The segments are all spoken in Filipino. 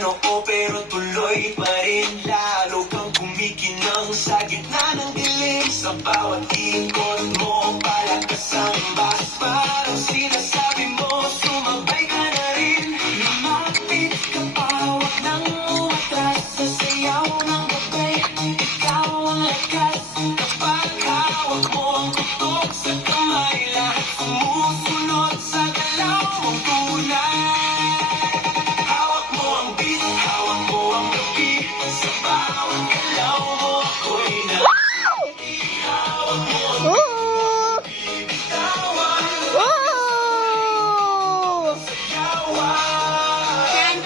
noo pero tuloy pa rin. Lalo kang kumikinang sa gitna ng dilim. Sa bawat ikot mo, palakas ang bas. Parang sinasabi mo, sumabay ka na rin. Lumapit ka pa, huwag nang umatras. Sa sayaw ng gabi, ikaw ang lakas. Kapag hawak mo ang kutok sa kamay, lahat sumusunod sa galaw mong tunay. Hawak mo ang beat, hawak mo ang gabi. Sa bawat galaw mo, ako'y na. Hawak mo ang bibitawan. Sayawan.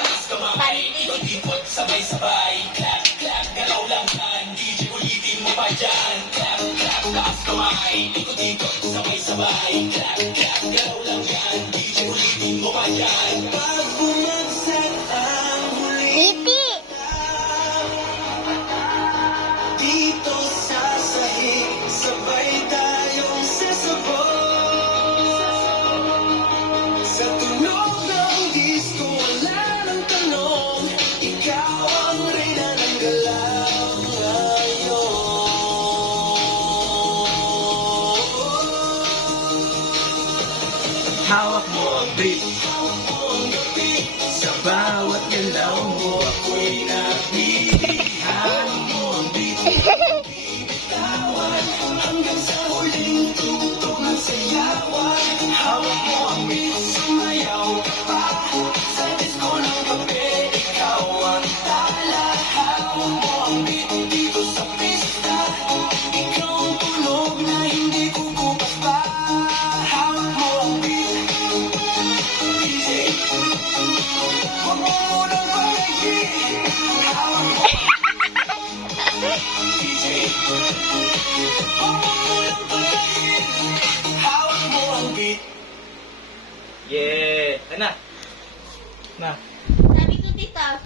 Taas kamay, ikot-ikot, sabay-sabay. Clap, clap, galaw lang yan. DJ ulitin mo pa dyan. Clap, clap, taas kamay, ikot-ikot, sabay-sabay. Clap, clap, galaw lang yan. DJ ulitin mo pa dyan. Pag bumagsak ang huling dito sa sahig, sabay tayong sasabog. Sa tunog ng disco, wala nang tanong. Ikaw ang reyna ng galaw ngayon. Hawak mo ang beat, sa bawat galaw mo, ako'y nagbibigyan mo ang beat. Bitawan hanggang sa huling tugtog ng sayawan. Hawak mo ang beat, sumayaw ka pa. Sa disco ng gabi, ikaw ang tala. Hawak mo ang beat dito sa pista. Ikaw ang tunog na hindi kukupas pa. Hawak mo ang beat, DJ. Huwag mo munang palayin. Hawak mo DJ. Huwag mo munang palayin. Hawak mo ang beat. Yeah! Ano? Na? Sabi ko, tita,